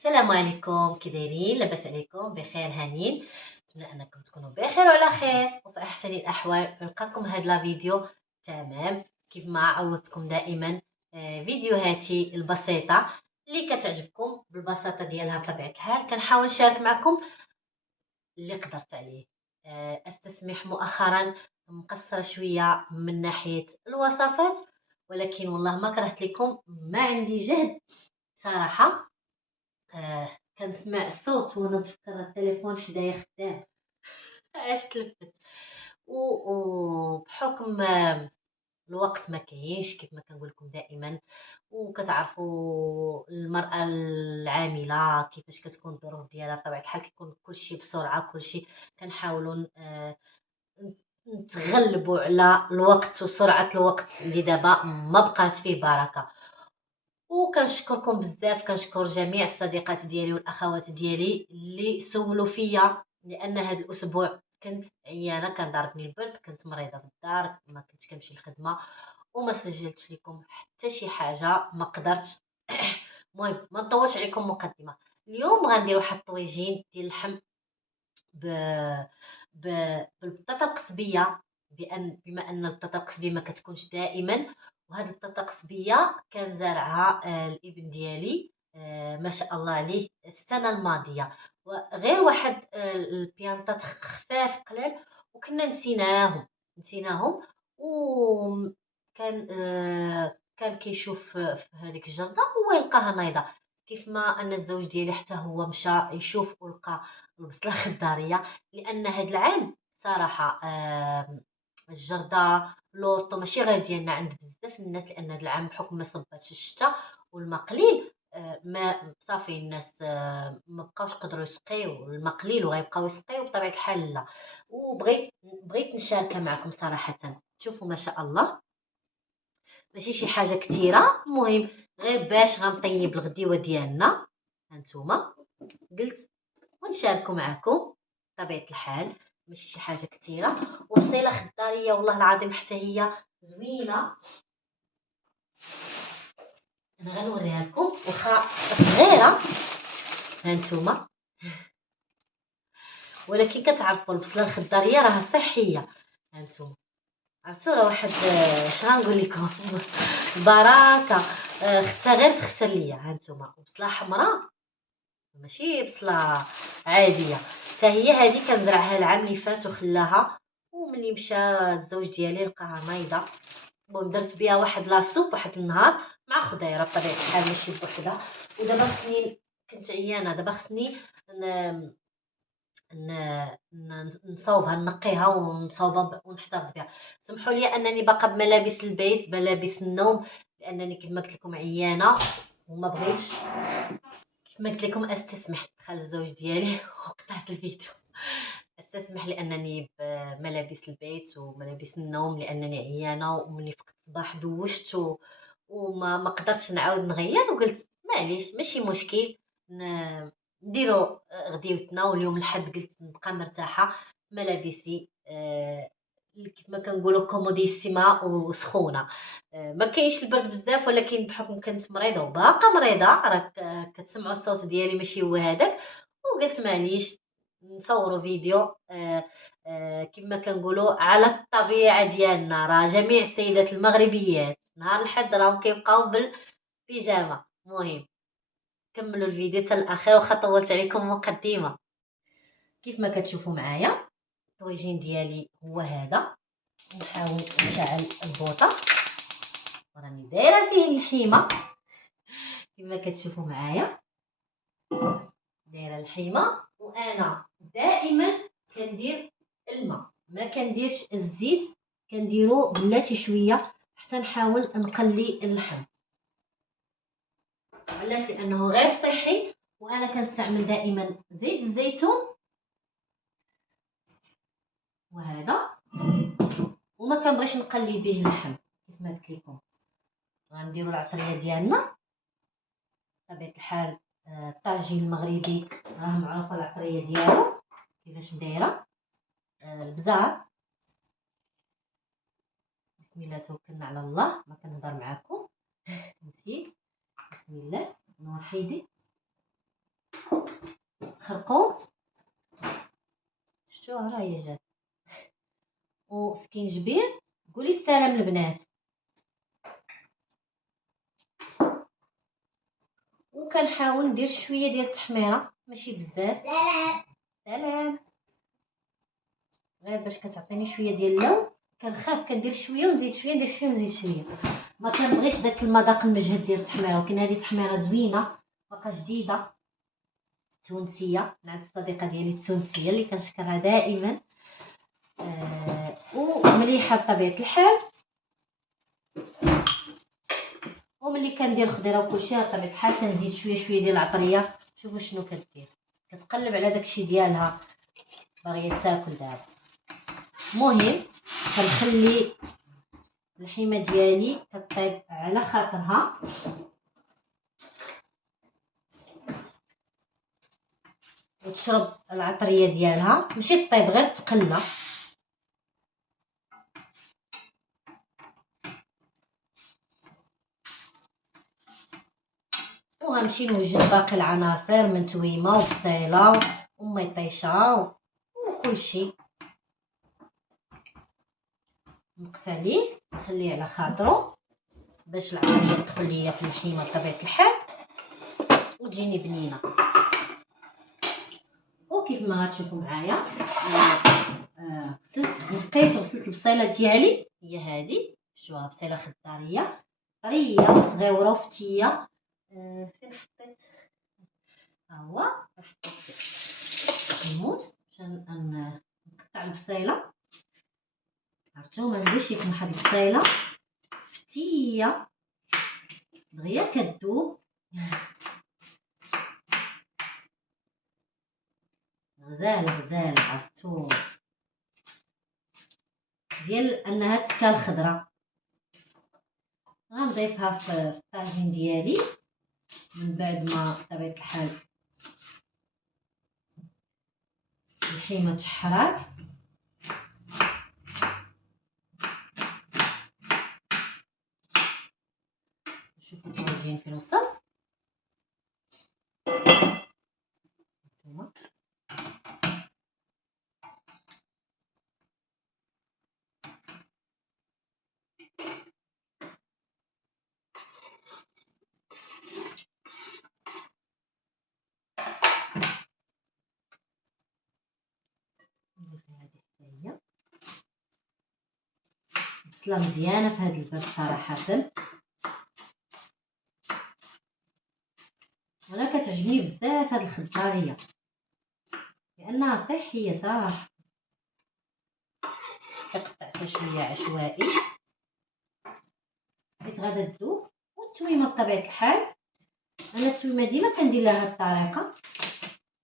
السلام عليكم، كي دايرين؟ لاباس عليكم؟ بخير هانيين. نتمنى انكم تكونوا بخير وعلى خير وفي احسن الاحوال. نلقاكم هاد لا فيديو تمام كيف ما عودتكم دائما. فيديوهاتي البسيطه اللي كتعجبكم بالبساطه ديالها بطبيعه الحال كنحاول نشارك معكم اللي قدرت عليه. استسمح مؤخرا مقصره شويه من ناحيه الوصفات، ولكن والله ما كرهت لكم، ما عندي جهد صراحه. كنسمع الصوت وانا تفكر التليفون حدايا خدام. اش تلفت وبحكم الوقت ما كاينش كيف ما كنقول لكم دائما، وكتعرفوا المرأة العاملة كيفاش كتكون الظروف ديالها بطبيعة الحال، كيكون كلشي بسرعة، كلشي كنحاولوا نتغلبوا على الوقت وسرعة الوقت اللي دابا ما بقات فيه بركة. وكنشكركم بزاف، كنشكر جميع الصديقات ديالي والاخوات ديالي اللي سولوا فيا، لان هذا الاسبوع كنت عيانه، كان ضربني البرد، كنت مريضه في الدار، ما كنتش كنمشي الخدمه وما سجلتش لكم حتى شي حاجه، ما قدرتش. المهم ما نطولش عليكم مقدمه. اليوم غندير واحد الطويجين ديال اللحم ب... ب... بالبطاطا القصبيه، بما ان البطاطا القصبيه ما كتكونش دائما، وهاد البطاطا القصبيه كان زارعها الابن ديالي، ما شاء الله عليه السنه الماضيه، وغير واحد البيانطات خفاف قلال، وكنا نسيناهم. وكان كان كيشوف في هذيك الجرده وهو يلقاها نايضه، كيف ما ان الزوج ديالي حتى هو مشى يشوف ولقى البصله خضاريه. لان هاد العام صراحه الجرده لورطو ماشي غير ديالنا، عند بزاف الناس، لان هاد العام بحكم ما صباتش الشتاء والماء قليل، ما صافي الناس ما بقاوش يقدروا يسقيو، الماء قليل وغيبقاو يسقيو بطبيعه الحال لا. وبغيت نشاركها معكم صراحه. شوفوا ما شاء الله، ماشي شي حاجه كثيره، المهم غير باش غنطيب الغديوه ديالنا هانتوما، قلت ونشاركوا معكم بطبيعه الحال، ماشي شي حاجه كثيره. وبصيله خضاريه والله العظيم حتى هي زوينه، انا غنوريها لكم واخا صغيره هانتوما، ولكن كتعرفوا البصله الخضاريه راه صحيه. هانتوما عرفتوا راه واحد اش غنقول لكم بركه. اختها غير تخسر ليا هانتوما، وبصله حمراء ماشي بصله عاديه، حتى هي هذه كنزرعها العام اللي فات وخلاها، وملي مشى الزوج ديالي لقاها نايضه. المهم درت بها واحد لاصوب واحد النهار مع خضيره بطبيعه الحال ماشي بوحدها. ودابا خصني، كنت عيانه، دابا خصني نصاوبها، نقيها ونصاوبها ونحتفظ بها. سمحوا لي انني باقا بملابس البيت، ملابس النوم، لانني كما قلت لكم عيانه وما بغيتش كما قلت لكم استسمح. دخل الزوج ديالي وقطعت الفيديو. استسمح لانني بملابس البيت وملابس النوم، لانني عيانه ومني فقت الصباح دوشت وما ما قدرتش نعاود نغير، وقلت معليش ماشي مشكل، نديرو غديوتنا. واليوم الحد قلت نبقى مرتاحه، ملابسي كيف ما كنقولوا كوموديسيما وسخونه. ما كاينش البرد بزاف، ولكن بحكم كنت مريضه وباقا مريضه، راك كتسمعوا الصوت ديالي ماشي هو هذاك، وقلت معليش نصوروا فيديو كما كنقولوا على الطبيعه ديالنا. راه جميع السيدات المغربيات نهار الحد راهم كيبقاو بالبيجامه. المهم كملوا الفيديو حتى الاخير واخا طولت عليكم مقدمه. كيف ما كتشوفوا معايا الطويجين ديالي هو هذا. نحاول نشعل البوطه وراني دايره فيه الحيمه كما كتشوفوا معايا، دايره الحيمه. وانا دائما كندير الماء، ما كنديرش الزيت، كنديرو بلاتي شويه حتى نحاول نقلي اللحم. علاش؟ لانه غير صحي، وانا كنستعمل دائما زيت الزيتون وهذا، وما كنبغيش نقلي به اللحم. كيف ما قلت لكم غنديروا العطريه ديالنا بطبيعه الحال. الطاجين المغربي راه معروفه العطريه ديالو كيفاش دايره. البزار، بسم الله توكلنا على الله، ما كنهضر معكم نسيت. بسم الله نوحيدي خرقوم، شفتوها راه هي جات، وسكينجبير. قولي السلام البنات. وكنحاول ندير شويه ديال التحميره، ماشي بزاف. سلام غير باش كتعطيني شويه ديال اللون. كنخاف كندير شويه ونزيد شويه، ندير شويه ونزيد شويه، ما كنبغيش داك المذاق المجهد ديال التحميره. ولكن هذه تحميره زوينه باقا جديده تونسيه من عند الصديقه ديالي التونسيه اللي كنشكرها دائما، ومليحه بطبيعه الحال. وملي كندير الخضيره وكلشي بطبيعه الحال كنزيد شويه شويه ديال العطريه. شوفوا شنو كدير، كتقلب على داكشي ديالها باغيه تاكل دابا. المهم كنخلي اللحيمه ديالي كطيب على خاطرها، وتشرب العطريه ديالها، ماشي طيب غير تقلى. وغنمشي نوجد باقي العناصر من تويمه وبصيله وميطيشه وكلشي. نقص عليه نخليه على خاطرو باش العطريه تدخل ليا في اللحيمه بطبيعه الحال وتجيني بنينه. وكيف ما غتشوفوا معايا نقيت وغسلت البصيله ديالي، هي هذه شوفوها، بصيله خضاريه طريه وصغيوره وفتيه. فين حطيت؟ ها هو حطيت الموس باش نقطع البصيله. عرفتو ما نبغيش يكون واحد البصيله فتيه دغيا كتذوب، غزال عرفتو ديال انها تكال خضره. غنضيفها في الطاجين ديالي من بعد ما بطبيعه الحال اللحيمه تشحرات. شوفوا الطاجين فين وصل. بصله مزيانه في هذا البرد صراحه، وانا كتعجبني بزاف هاد الخضاريه لانها صحيه صراحه. قطعتها شويه عشوائي حيت غادا تذوب. والتويمه بطبيعه الحال انا التويمه ديما كندير لها هاد الطريقه،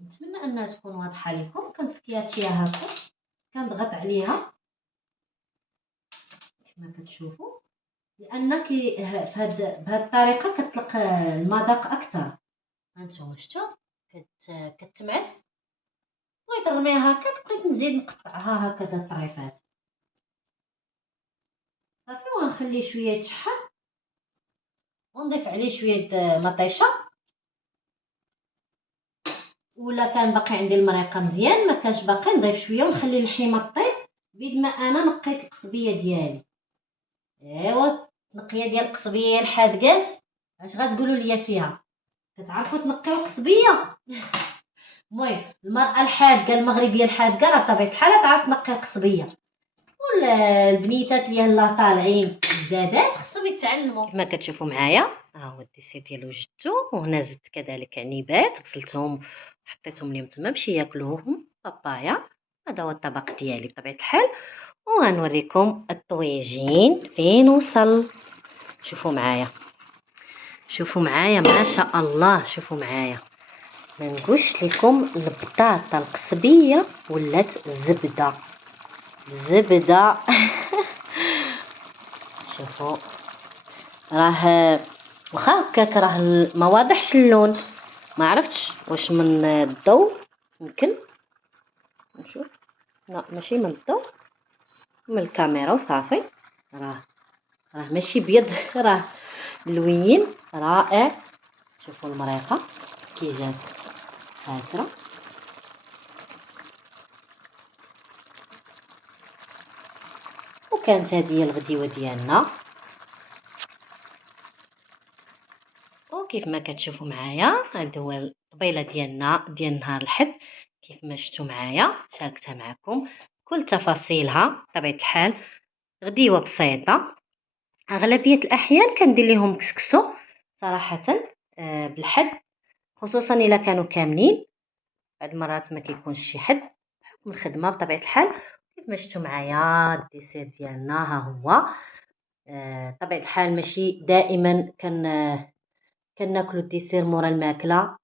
نتمنى انها تكون واضحه لكم. كنسكياتشيها هكا، كنضغط عليها كما كتشوفوا، لان بهاد الطريقه كتطلق المذاق اكثر. هانتوما شفتوا كتمعس. بغيت نرميها هكا، بقيت نزيد نقطعها هكذا طريفات صافي. وغنخليه شويه يتشحر ونضيف عليه شويه مطيشه، ولا كان باقي عندي المريقه مزيان، ما كانش باقي نضيف شويه ونخلي اللحيمه طيب بيد ما انا نقيت القصبيه ديالي. ايوا التنقيه ديال القصبيه الحادقات اش غتقولوا لي فيها؟ كتعرفوا تنقيو القصبيه؟ المهم المراه الحادقه المغربيه الحادقه راه بطبيعه الحال تعرف تنقي القصبيه، ولا البنيتات اللي يلاه طالعين جدادات خصهم يتعلموا. كما كتشوفوا معايا ها هو الديسير ديال وجدته. وهنا زدت كذلك عنيبات غسلتهم وحطيتهم ليهم تما باش ياكلوهم، بابايا. هذا هو الطبق ديالي بطبيعه الحال. وغنوريكم الطويجين فين وصل. شوفوا معايا، شوفوا معايا ما شاء الله. شوفوا معايا، ما نقولش لكم البطاطا القصبيه ولات زبده شوفوا راه واخا هكاك راه ما واضحش اللون، ما عرفتش واش من الضوء يمكن نشوف. لا ماشي من الضوء، من الكاميرا وصافي. راه ماشي بيض راه لوين رائع. شوفوا المريقه كي جات خاسره. وكانت هذه هي الغديوه ديالنا. وكيف ما كتشوفوا معايا هذا هو الطبيله ديالنا ديال نهار الحد. كيف ما شفتوا معايا شاركتها معكم كل تفاصيلها. بطبيعه الحال غديوه بسيطه. اغلبيه الاحيان كندير لهم كسكسو صراحه بالحد، خصوصا الا كانوا كاملين. بعض المرات ما كيكونش شي حد بحكم الخدمه بطبيعه الحال. كيف ما شفتوا معايا الديسير ديالنا ها هو. بطبيعه الحال ماشي دائما كناكلوا الديسير مورا الماكله،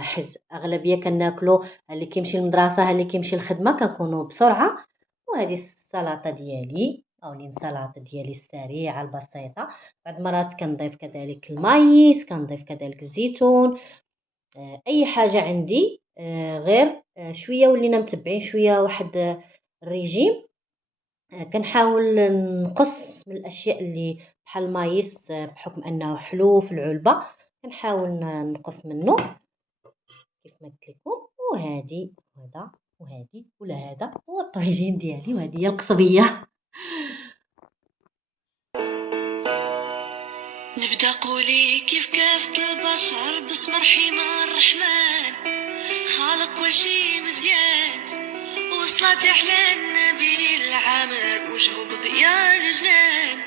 حيت اغلبيه كناكلوا اللي كيمشي للمدرسه اللي كيمشي للخدمه كنكونوا بسرعه. وهذه السلطه ديالي او السلطه ديالي السريعه البسيطه. بعض المرات كنضيف كذلك المايس، كنضيف كذلك الزيتون، اي حاجه عندي. غير شويه ولينا متبعين شويه واحد الريجيم. كنحاول نقص من الاشياء اللي بحال المايس، بحكم انه حلو في العلبه كنحاول نقص منه كيف ما قلت لكم. وهذه هذا وهذه ولا هذا هو الطاجين ديالي، وهذه هي القصبيه. نبدا قولي كيف كافة البشر باسم رحيم الرحمن، خالق كل شي مزيان، وصلات احلى النبي العامر وجهه بضيان جنان،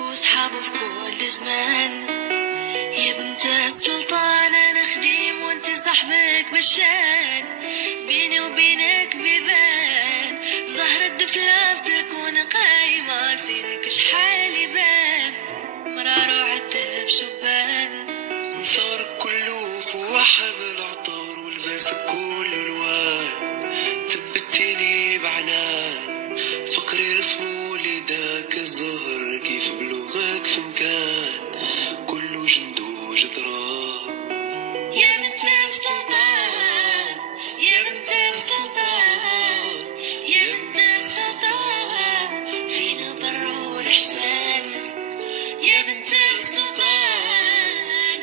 وصحابه في كل زمان. يا بنت السلطان انا خديم وانت صاحبك بالشان، بيني وبينك بيبان زهرة دفلة في الكون قايمة، زينك شحال يبان مرارو عتب شبان، مسارك كله فواحة بالعطار ولباسك كله الوان، تبتيني بعنان فقري رسمو لداك الزهر كيف بلوغك في مكان كله جندو جدران. يا بنت السلطان يا بنت السلطان يا بنت السلطان فينا بر والإحسان. يا بنت السلطان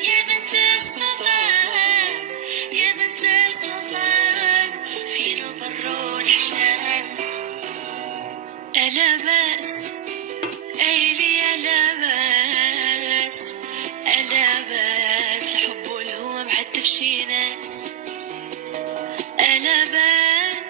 يا بنت السلطان يا بنت السلطان فينا بر والإحسان. ألا بأس أيلي ألا